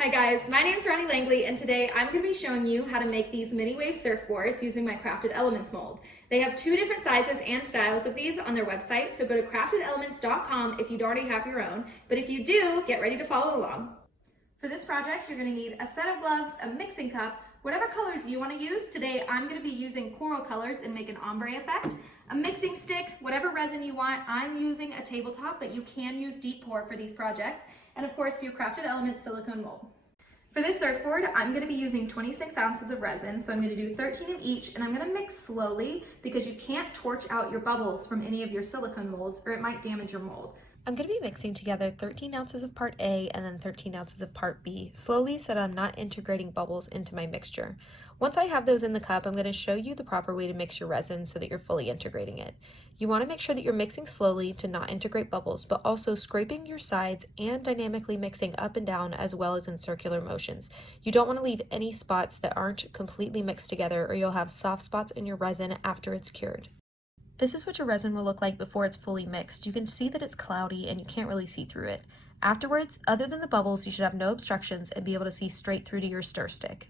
Hi guys, my name is Roni Langley and today I'm going to be showing you how to make these mini wave surfboards using my Crafted Elements mold. They have two different sizes and styles of these on their website, so go to craftedelements.com if you already have your own, but if you do, get ready to follow along. For this project, you're going to need a set of gloves, a mixing cup, whatever colors you want to use. Today I'm going to be using coral colors and make an ombre effect, a mixing stick, whatever resin you want. I'm using a tabletop, but you can use deep pour for these projects, and of course your Crafted Elements silicone mold. For this surfboard, I'm going to be using 26 ounces of resin, so I'm going to do 13 of each, and I'm going to mix slowly because you can't torch out your bubbles from any of your silicone molds or it might damage your mold. I'm going to be mixing together 13 ounces of part A and then 13 ounces of part B, slowly so that I'm not integrating bubbles into my mixture. Once I have those in the cup, I'm going to show you the proper way to mix your resin so that you're fully integrating it. You want to make sure that you're mixing slowly to not integrate bubbles, but also scraping your sides and dynamically mixing up and down as well as in circular motions. You don't want to leave any spots that aren't completely mixed together or you'll have soft spots in your resin after it's cured. This is what your resin will look like before it's fully mixed. You can see that it's cloudy and you can't really see through it. Afterwards, other than the bubbles, you should have no obstructions and be able to see straight through to your stir stick.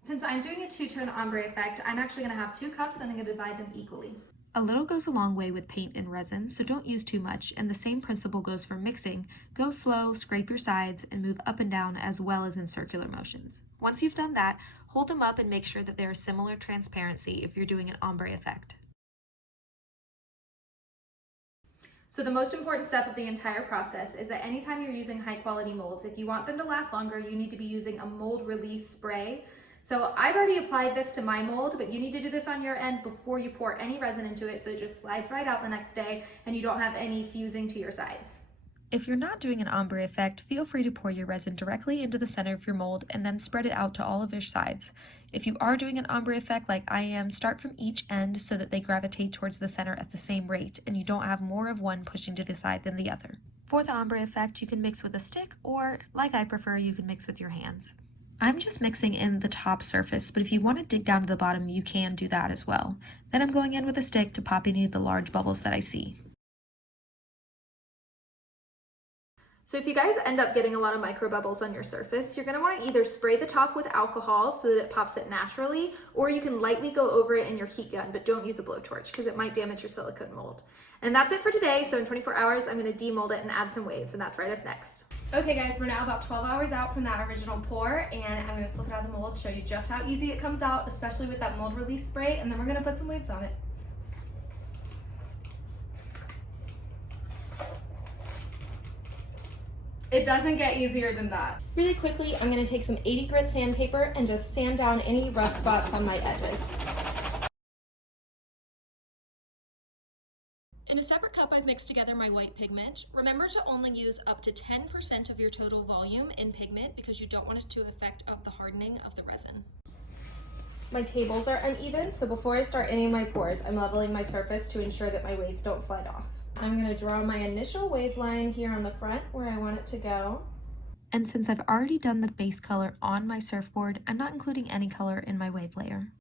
Since I'm doing a two-tone ombre effect, I'm actually going to have 2 cups and I'm going to divide them equally. A little goes a long way with paint and resin, so don't use too much, and the same principle goes for mixing. Go slow, scrape your sides, and move up and down as well as in circular motions. Once you've done that, hold them up and make sure that they are similar transparency if you're doing an ombre effect. So the most important step of the entire process is that anytime you're using high quality molds, if you want them to last longer, you need to be using a mold release spray. So I've already applied this to my mold, but you need to do this on your end before you pour any resin into it so it just slides right out the next day and you don't have any fusing to your sides. If you're not doing an ombre effect, feel free to pour your resin directly into the center of your mold and then spread it out to all of your sides. If you are doing an ombre effect like I am, start from each end so that they gravitate towards the center at the same rate and you don't have more of one pushing to the side than the other. For the ombre effect, you can mix with a stick or, like I prefer, you can mix with your hands. I'm just mixing in the top surface, but if you want to dig down to the bottom, you can do that as well. Then I'm going in with a stick to pop any of the large bubbles that I see. So if you guys end up getting a lot of micro bubbles on your surface, you're going to want to either spray the top with alcohol so that it pops it naturally, or you can lightly go over it in your heat gun, but don't use a blowtorch because it might damage your silicone mold. And that's it for today. So in 24 hours, I'm going to demold it and add some waves, and that's right up next. Okay guys, we're now about 12 hours out from that original pour, and I'm going to slip it out of the mold, show you just how easy it comes out, especially with that mold release spray, and then we're going to put some waves on it. It doesn't get easier than that. Really quickly, I'm going to take some 80 grit sandpaper and just sand down any rough spots on my edges. In a separate cup, I've mixed together my white pigment. Remember to only use up to 10% of your total volume in pigment because you don't want it to affect the hardening of the resin. My tables are uneven, so before I start any of my pours, I'm leveling my surface to ensure that my waves don't slide off. I'm going to draw my initial wave line here on the front where I want it to go. And since I've already done the base color on my surfboard, I'm not including any color in my wave layer.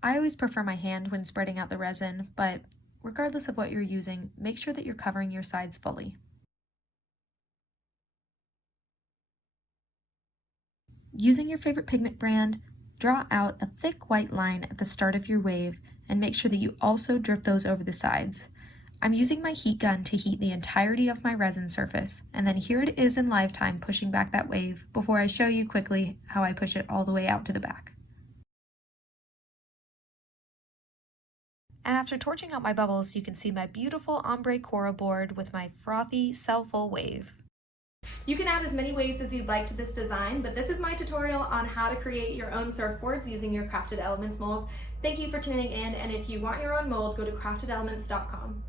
I always prefer my hand when spreading out the resin, but regardless of what you're using, make sure that you're covering your sides fully. Using your favorite pigment brand, draw out a thick white line at the start of your wave and make sure that you also drip those over the sides. I'm using my heat gun to heat the entirety of my resin surface, and then here it is in live time pushing back that wave before I show you quickly how I push it all the way out to the back. And after torching out my bubbles, you can see my beautiful ombre coral board with my frothy, cell-full wave. You can add as many waves as you'd like to this design, but this is my tutorial on how to create your own surfboards using your Crafted Elements mold. Thank you for tuning in, and if you want your own mold, go to craftedelements.com.